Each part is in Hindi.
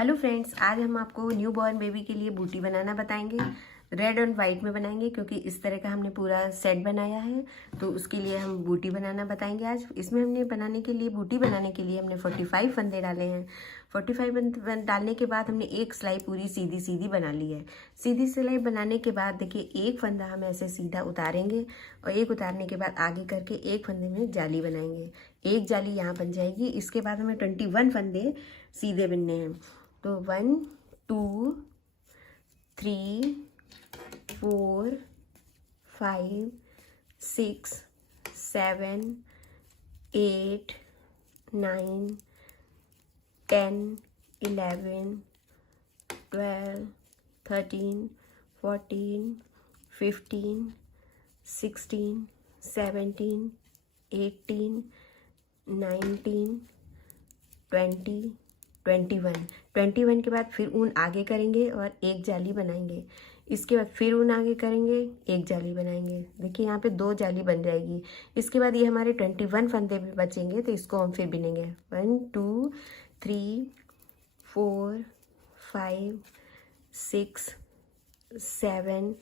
हेलो फ्रेंड्स, आज हम आपको न्यू बॉर्न बेबी के लिए बूटी बनाना बताएंगे। रेड और वाइट में बनाएंगे क्योंकि इस तरह का हमने पूरा सेट बनाया है, तो उसके लिए हम बूटी बनाना बताएंगे आज। इसमें हमने बूटी बनाने के लिए हमने 45 फंदे डाले हैं। 45 डालने के बाद हमने एक सिलाई पूरी सीधी सीधी बना ली है। सीधी सिलाई बनाने के बाद देखिए, एक फंदा हम ऐसे सीधा उतारेंगे और एक उतारने के बाद आगे करके एक फंदे में जाली बनाएंगे। एक जाली यहाँ बन जाएगी। इसके बाद हमें 21 फंदे सीधे बनने हैं। तो 1 2 3 4 5 6 7 8 9 10 11 12 13 14 15 16 17 18 19 20 21 के बाद फिर ऊन आगे करेंगे और एक जाली बनाएंगे। इसके बाद फिर ऊन आगे करेंगे, एक जाली बनाएंगे। देखिए यहाँ पे 2 जाली बन जाएगी। इसके बाद ये हमारे 21 फंदे भी बचेंगे, तो इसको हम फिर बिनेंगे। 1 2 3 4 5 6 7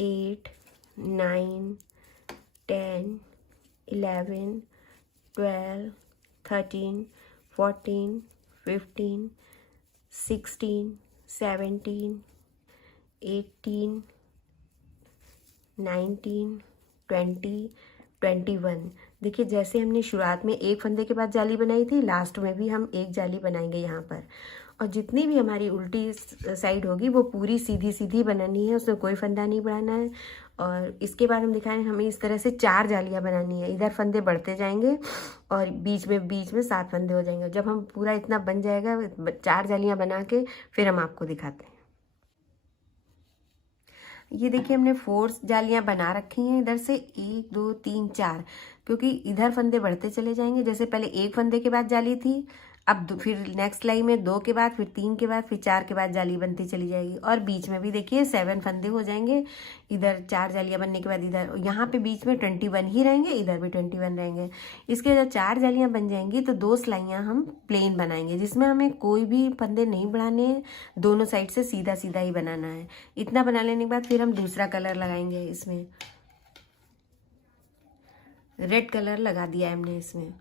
8 9 10 11 12 13 14 15 16 17 18 19 20 21। देखिए, जैसे हमने शुरुआत में एक फंदे के बाद जाली बनाई थी, लास्ट में भी हम एक जाली बनाएंगे यहाँ पर। और जितनी भी हमारी उल्टी साइड होगी वो पूरी सीधी सीधी बनानी है, उसमें कोई फंदा नहीं बढ़ाना है। और इसके बाद हम दिखाएं, हमें इस तरह से 4 जालियाँ बनानी है। इधर फंदे बढ़ते जाएंगे और बीच में 7 फंदे हो जाएंगे। जब हम पूरा इतना बन जाएगा, 4 जालियाँ बना के फिर हम आपको दिखाते हैं। ये देखिए, हमने 4 जालियाँ बना रखी हैं। इधर से 1 2 3 4, क्योंकि इधर फंदे बढ़ते चले जाएंगे। जैसे पहले एक फंदे के बाद जाली थी, अब फिर नेक्स्ट लाइन में 2 के बाद, फिर 3 के बाद, फिर 4 के बाद जाली बनती चली जाएगी। और बीच में भी देखिए 7 फंदे हो जाएंगे। इधर 4 जालियाँ बनने के बाद इधर यहाँ पे बीच में 21 ही रहेंगे, इधर भी 21 रहेंगे। इसके जब 4 जालियाँ बन जाएंगी तो 2 सिलाइयाँ हम प्लेन बनाएंगे, जिसमें हमें कोई भी फंदे नहीं बढ़ाने हैं। दोनों साइड से सीधा सीधा ही बनाना है। इतना बना लेने के बाद फिर हम दूसरा कलर लगाएंगे। इसमें रेड कलर लगा दिया है हमने इसमें।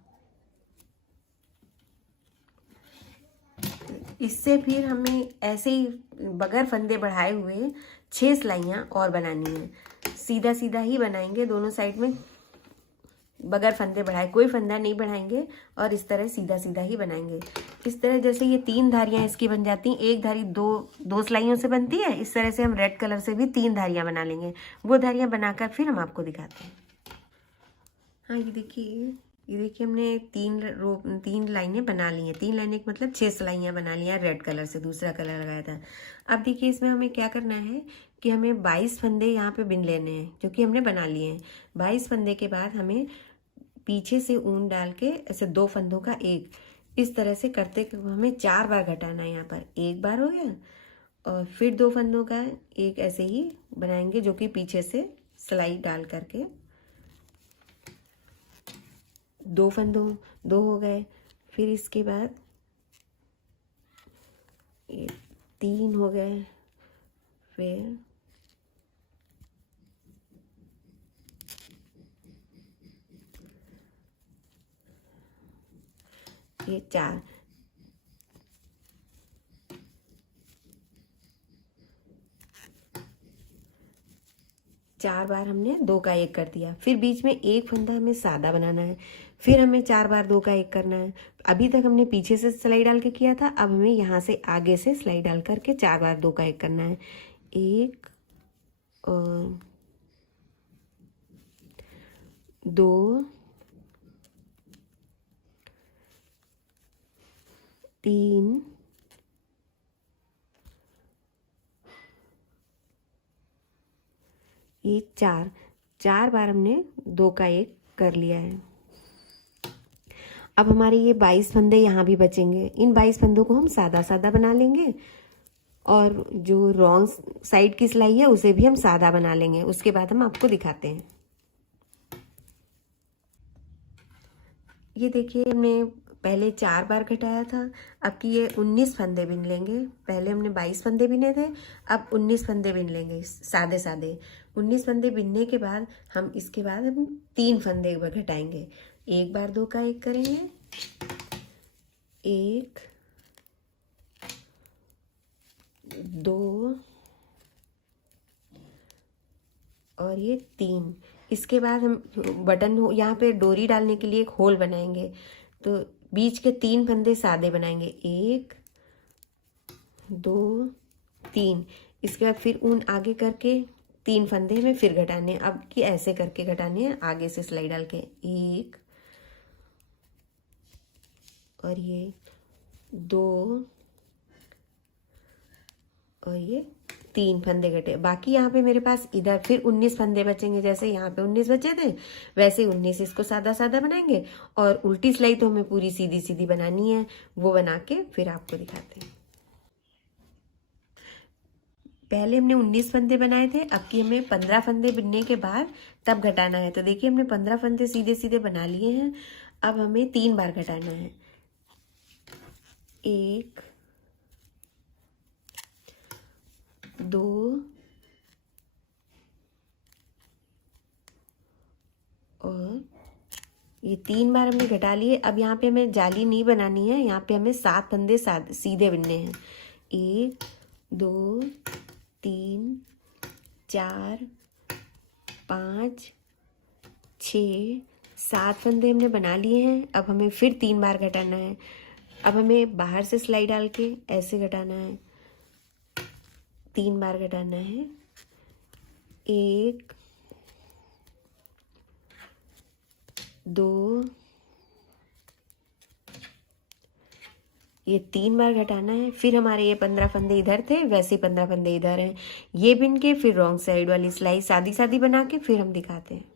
इससे फिर हमें ऐसे ही बगैर फंदे बढ़ाए हुए 6 सिलाइयाँ और बनानी है। सीधा सीधा ही बनाएंगे दोनों साइड में, बगैर फंदे बढ़ाए, कोई फंदा नहीं बढ़ाएंगे। और इस तरह सीधा सीधा ही बनाएंगे। इस तरह जैसे ये 3 धारियाँ इसकी बन जाती हैं। एक धारी दो सिलाइयों से बनती है। इस तरह से हम रेड कलर से भी 3 धारियाँ बना लेंगे। वो धारियाँ बनाकर फिर हम आपको दिखाते हैं। हाँ, ये देखिए हमने 3 लाइनें बना ली हैं। 3 लाइनें मतलब 6 सिलाइयाँ बना ली हैं रेड कलर से, दूसरा कलर लगाया था। अब देखिए, इसमें हमें क्या करना है कि हमें 22 फंदे यहाँ पे बिन लेने हैं, जो कि हमने बना लिए हैं। 22 फंदे के बाद हमें पीछे से ऊन डाल के ऐसे 2 फंदों का एक, इस तरह से करते हमें 4 बार घटाना है। यहाँ पर एक बार हो गया और फिर 2 फंदों का एक ऐसे ही बनाएंगे, जो कि पीछे से सिलाई डाल करके 2 फंदों 2 हो गए। फिर इसके बाद ये 3 हो गए। फिर ये 4, 4 बार हमने 2 का 1 कर दिया। फिर बीच में एक फंदा हमें सादा बनाना है। फिर हमें 4 बार 2 का 1 करना है। अभी तक हमने पीछे से सिलाई डाल के किया था, अब हमें यहाँ से आगे से सिलाई डाल करके 4 बार 2 का 1 करना है। 1 और 2 3 ये 4 बार हमने 2 का 1 कर लिया है। अब हमारे ये 22 फंदे यहाँ भी बचेंगे। इन 22 फंदों को हम सादा सादा बना लेंगे और जो रॉन्ग साइड की सिलाई है उसे भी हम सादा बना लेंगे। उसके बाद हम आपको दिखाते हैं। ये देखिए, हमने पहले 4 बार घटाया था। अब की ये 19 फंदे बिन लेंगे। पहले हमने 22 फंदे बिने थे, अब 19 फंदे बिन लेंगे सादे सादे। 19 फंदे बिनने के बाद हम इसके बाद हम 3 फंदे एक बार घटाएंगे। एक बार 2 का 1 करेंगे, 1 2 और ये 3। इसके बाद हम बटन यहाँ पे डोरी डालने के लिए एक होल बनाएंगे, तो बीच के 3 फंदे सादे बनाएंगे, 1 2 3। इसके बाद फिर ऊन आगे करके 3 फंदे हमें फिर घटाने हैं। अब की ऐसे करके घटाने हैं, आगे से सिलाई डाल के, 1 और ये 2 और ये 3 फंदे घटे। बाकी यहाँ पे मेरे पास इधर फिर 19 फंदे बचेंगे। जैसे यहाँ पे 19 बचे थे वैसे 19 इसको सादा सादा बनाएंगे, और उल्टी सिलाई तो हमें पूरी सीधी सीधी बनानी है, वो बना के फिर आपको दिखाते हैं। पहले हमने 19 फंदे बनाए थे, अब की हमें 15 फंदे बिनने के बाद तब घटाना है। तो देखिए हमने 15 फंदे सीधे सीधे बना लिए हैं। अब हमें 3 बार घटाना है, 1 2 और ये 3 बार हमने घटा लिए। अब यहाँ पे हमें जाली नहीं बनानी है, यहाँ पे हमें 7 फंदे सीधे बिनने हैं, 1 2 3 4 5 6 7 फंदे हमने बना लिए हैं। अब हमें फिर 3 बार घटाना है। अब हमें बाहर से सिलाई डाल के ऐसे घटाना है, 3 बार घटाना है, 1 2 ये 3 बार घटाना है। फिर हमारे ये 15 फंदे इधर थे, वैसे 15 फंदे इधर हैं। ये बिन के फिर रॉन्ग साइड वाली सिलाई सादी सादी बना के फिर हम दिखाते हैं।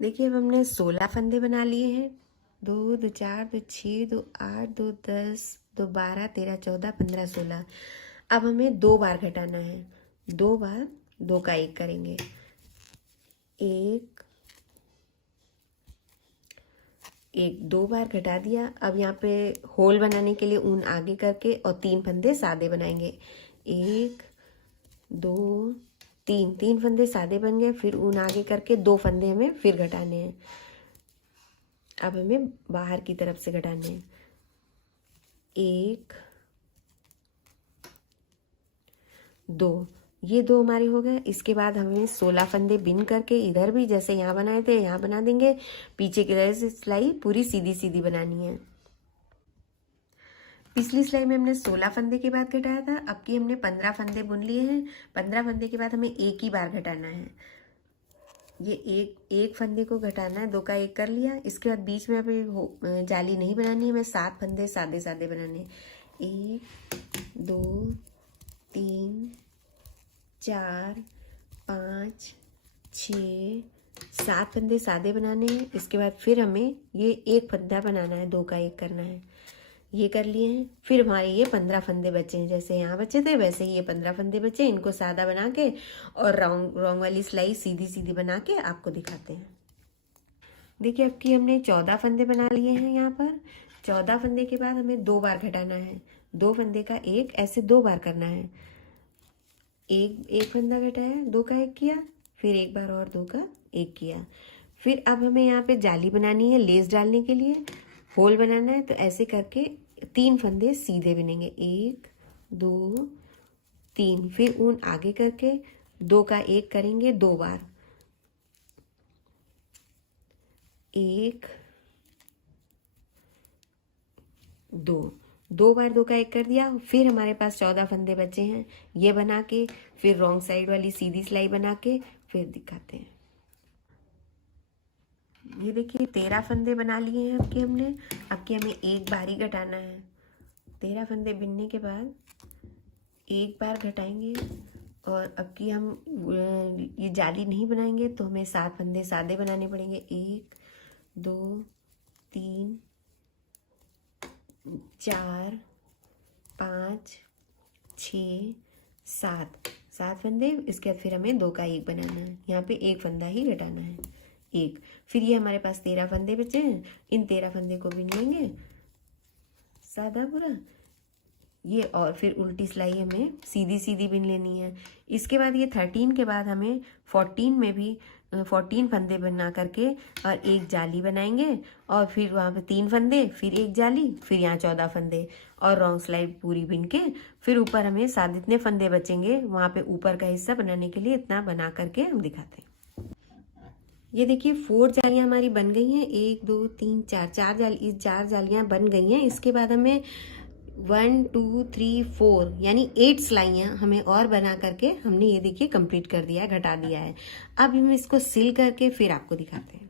देखिए अब हमने 16 फंदे बना लिए हैं, 2 2 4 2 6 2 8 2 10 2 12 13 14 15 16। अब हमें 2 बार घटाना है, 2 बार 2 का 1 करेंगे, 1 2 बार घटा दिया। अब यहाँ पे होल बनाने के लिए ऊन आगे करके और 3 फंदे सादे बनाएंगे, 1 2 3 फंदे सादे बन गए। फिर ऊन आगे करके 2 फंदे हमें फिर घटाने हैं। अब हमें बाहर की तरफ से घटाने हैं, 1 2 ये 2 हमारे हो गए। इसके बाद हमें 16 फंदे बिन करके इधर भी जैसे यहाँ बनाए थे यहाँ बना देंगे। पीछे की तरह से सिलाई पूरी सीधी सीधी बनानी है। पिछली सिलाई में हमने 16 फंदे के बाद घटाया था, अब की हमने 15 फंदे बुन लिए हैं। 15 फंदे के बाद हमें एक ही बार घटाना है, ये एक फंदे को घटाना है, 2 का 1 कर लिया। इसके बाद बीच में अभी जाली नहीं बनानी है, हमें 7 फंदे सादे सादे बनाने, 1 2 3 4 5 6 7 फंदे सादे बनाने हैं। इसके बाद फिर हमें ये एक फंदा बनाना है, 2 का 1 करना है, ये कर लिए हैं। फिर हमारे ये 15 फंदे बचे हैं, जैसे यहाँ बचे थे वैसे ही ये 15 फंदे बचे। इनको सादा बना के और राउंड वाली सिलाई सीधी सीधी बना के आपको दिखाते हैं। देखिए अब की हमने 14 फंदे बना लिए हैं। यहाँ पर 14 फंदे के बाद हमें 2 बार घटाना है, 2 फंदे का 1 ऐसे 2 बार करना है। एक फंदा घटाया, 2 का 1 किया, फिर एक बार और 2 का 1 किया। फिर अब हमें यहाँ पे जाली बनानी है, लेस डालने के लिए होल बनाना है। तो ऐसे करके 3 फंदे सीधे बिनेंगे, 1 2 3। फिर ऊन आगे करके 2 का 1 करेंगे 2 बार, 1 2 बार 2 का 1 कर दिया। फिर हमारे पास 14 फंदे बचे हैं, ये बना के फिर रॉन्ग साइड वाली सीधी सिलाई बना के फिर दिखाते हैं। ये देखिए 13 फंदे बना लिए हैं अब हमने। अब की हमें एक बार ही घटाना है, 13 फंदे बिनने के बाद एक बार घटाएंगे। और अब की हम ये जाली नहीं बनाएंगे तो हमें 7 फंदे सादे बनाने पड़ेंगे, 1 2 3 4 5 6 7 फंदे। इसके बाद फिर हमें 2 का 1 बनाना है, यहाँ पे एक फंदा ही घटाना है, 1। फिर ये हमारे पास 13 फंदे बचे हैं, इन 13 फंदे को बिन लेंगे सादा पूरा ये, और फिर उल्टी सिलाई हमें सीधी सीधी बिन लेनी है। इसके बाद ये 13 के बाद हमें 14 में भी 14 फंदे बना करके और एक जाली बनाएंगे, और फिर वहाँ पे 3 फंदे, फिर एक जाली, फिर यहाँ 14 फंदे और रॉन्ग सिलाई पूरी बिन के फिर ऊपर हमें साथ इतने फंदे बचेंगे वहाँ पे ऊपर का हिस्सा बनाने के लिए इतना बना करके हम दिखाते हैं। ये देखिए 4 जालियाँ हमारी बन गई हैं, 1 2 3 4 जाली, 4 जालियाँ बन गई हैं। इसके बाद हमें 1 2 3 4 यानी 8 सिलाइयाँ हमें और बना करके हमने ये देखिए कंप्लीट कर दिया है, घटा दिया है। अब हम इसको सिल करके फिर आपको दिखाते हैं।